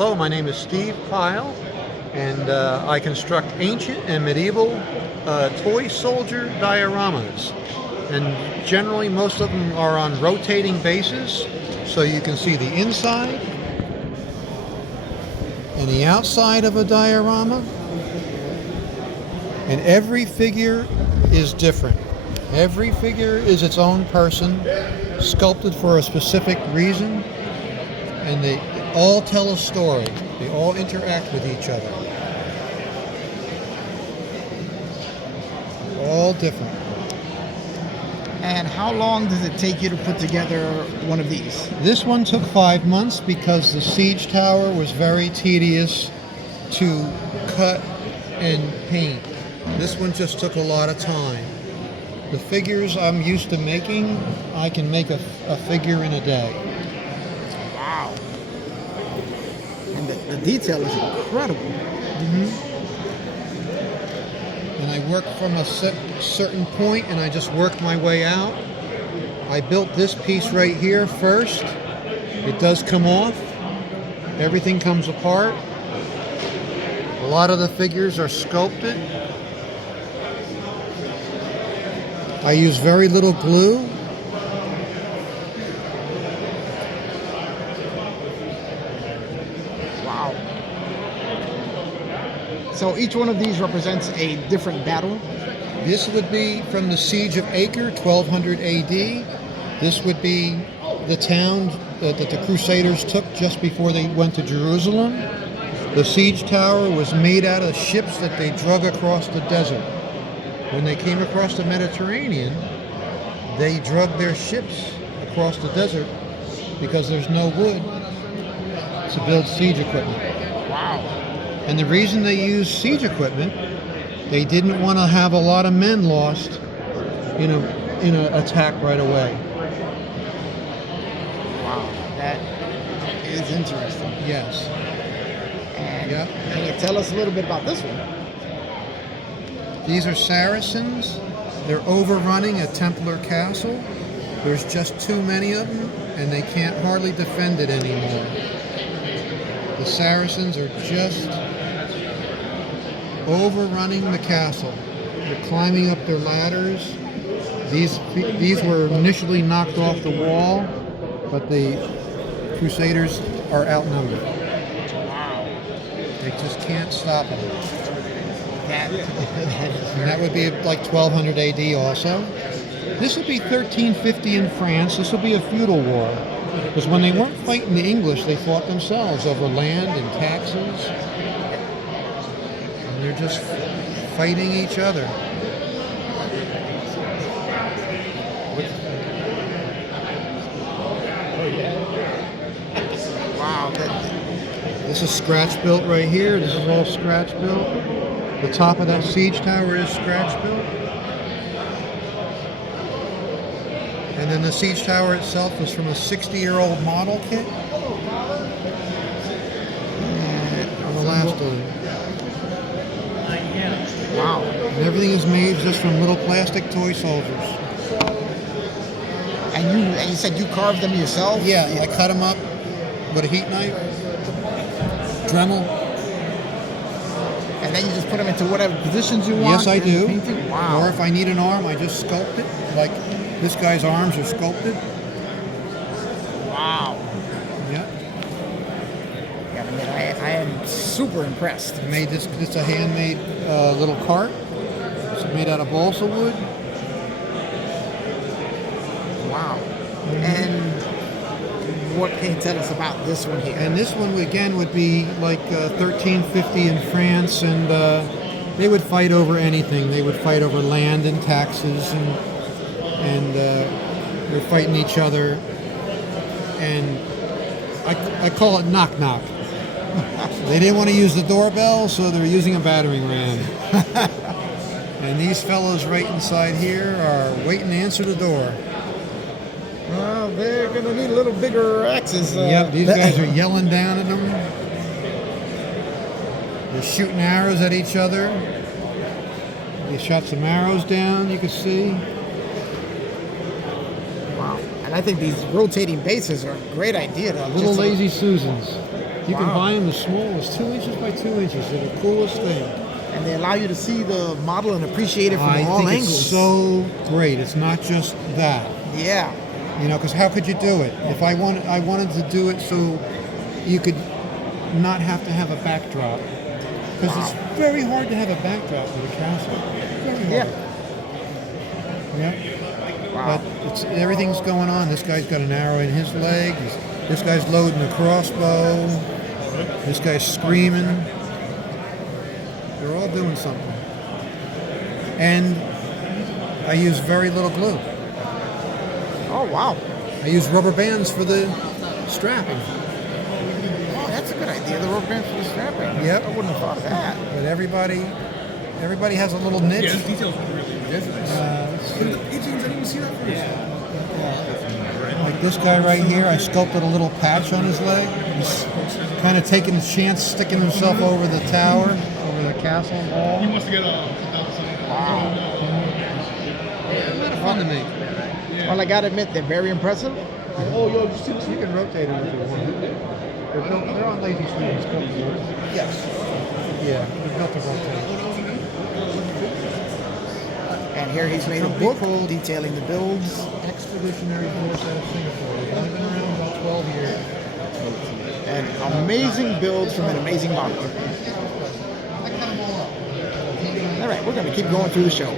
Hello, my name is Steve Pyle, and I construct ancient and medieval toy soldier dioramas. And generally, most of them are on rotating bases, so you can see the inside and the outside of a diorama. And every figure is different. Every figure is its own person, sculpted for a specific reason, and they all tell a story. They all interact with each other. All different. And how long does it take you to put together one of these? This one took 5 months because the siege tower was very tedious to cut and paint. This one just took a lot of time. The figures I'm used to making, I can make a figure in a day. Wow. And the detail is incredible. And I work from a certain point and I just work my way out. I built this piece right here first. It does come off. Everything comes apart. A lot of the figures are sculpted. I use very little glue. Wow. So each one of these represents a different battle? This would be from the Siege of Acre, 1200 AD. This would be the town that the Crusaders took just before they went to Jerusalem. The siege tower was made out of ships that they drug across the desert. When they came across the Mediterranean, they drug their ships across the desert because there's no wood to build siege equipment. Wow. And the reason they used siege equipment, they didn't want to have a lot of men lost in an attack right away. Wow, that is interesting. Yes. And Yep. can you tell us a little bit about this one? These are Saracens. They're overrunning a Templar castle. There's just too many of them, and they can't hardly defend it anymore. The Saracens are just overrunning the castle. They're climbing up their ladders. These were initially knocked off the wall, but the Crusaders are outnumbered. Wow. They just can't stop them. That And that would be like 1200 AD also. This would be 1350 in France. This will be a feudal war. Because when they weren't fighting the English, they fought themselves over land and taxes. And they're just fighting each other. Wow. This is scratch built right here. This is all scratch built. The top of that siege tower is scratch built. And then the siege tower itself is from a 60-year-old model kit. From the last one. Wow. And everything is made just from little plastic toy soldiers. And you said you carved them yourself? Yeah, I cut them up with a heat knife, Dremel. And then you just put them into whatever positions you want? Yes, I do. Wow. Or if I need an arm, I just sculpt it. Like this guy's arms are sculpted. Wow. Yeah. Yeah, I mean, I am super impressed. I made this. It's a handmade little cart. It's made out of balsa wood. Wow. And what can you tell us about this one here? And this one again would be like 1350 in France, and they would fight over anything. They would fight over land and taxes, and they're fighting each other. And I call it knock knock. They didn't want to use the doorbell, so they were using a battering ram. And these fellows right inside here are waiting to answer the door. Well, they're going to need a little bigger axes. Yep, these guys are yelling down at them. They're shooting arrows at each other. They shot some arrows down, you can see. Wow. And I think these rotating bases are a great idea. Little lazy Susans. You can Wow. buy them as small as 2 inches by 2 inches. They're the coolest thing. And they allow you to see the model and appreciate it from I all think angles. it's so great. It's not just that. Yeah. You know, because how could you do it? If I wanted to do it so you could not have to have a backdrop. Because it's very hard to have a backdrop with a castle. Very hard. Yeah. Wow. But everything's going on. This guy's got an arrow in his leg. This guy's loading a crossbow. This guy's screaming. They're all doing something. And I use very little glue. Oh, wow. I use rubber bands for the strapping. Oh, that's a good idea. The rubber band for the strapping. Yep. I wouldn't have thought of that. But everybody has a little niche. Yeah, those details are really good. The pigeons, I didn't even see that first. Like this guy right here, I sculpted a little patch on his leg. He's kind of taking a chance, sticking himself over the tower, over the castle wall. He wants to get Wow. A lot of fun to make. Well, I gotta admit, they're very impressive. Oh, yo, you see this? You can rotate them if you want. They're on lazy springs. Yes. Yeah, they're built to rotate. And here he's made a book detailing the builds. Expeditionary Force out of Singapore. They've only been around about 12 years. And amazing builds from an amazing model. All right, we're going to keep going through the show.